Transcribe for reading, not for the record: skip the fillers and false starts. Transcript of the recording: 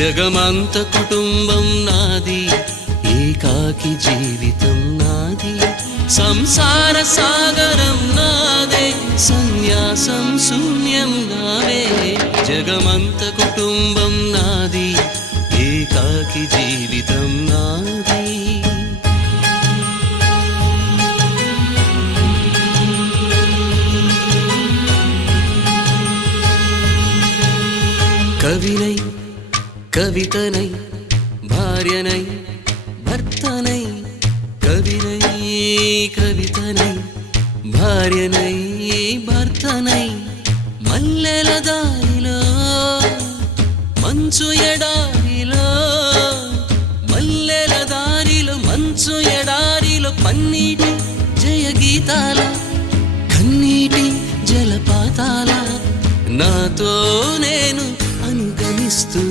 జగమంత కుటుంబం నాది, ఏకాకి జీవితం నాది, సంసార సాగరం నాదే, సన్యాసం శూన్యం నావే. జగమంత కుటుంబం నాది, ఏకాకి జీవితం నాది. కవినై కవితనై భార్యనై భర్తనై, కవినై కవితనై భార్యనై భర్తనై, మల్లెల దారిలో మంచు ఎడారిలో, మల్లెల దారిలో మంచు ఎడారిలో, పన్నీటి జయ గీతాల కన్నీటి జలపాతాల, నాతో నేను అనుగమిస్తూ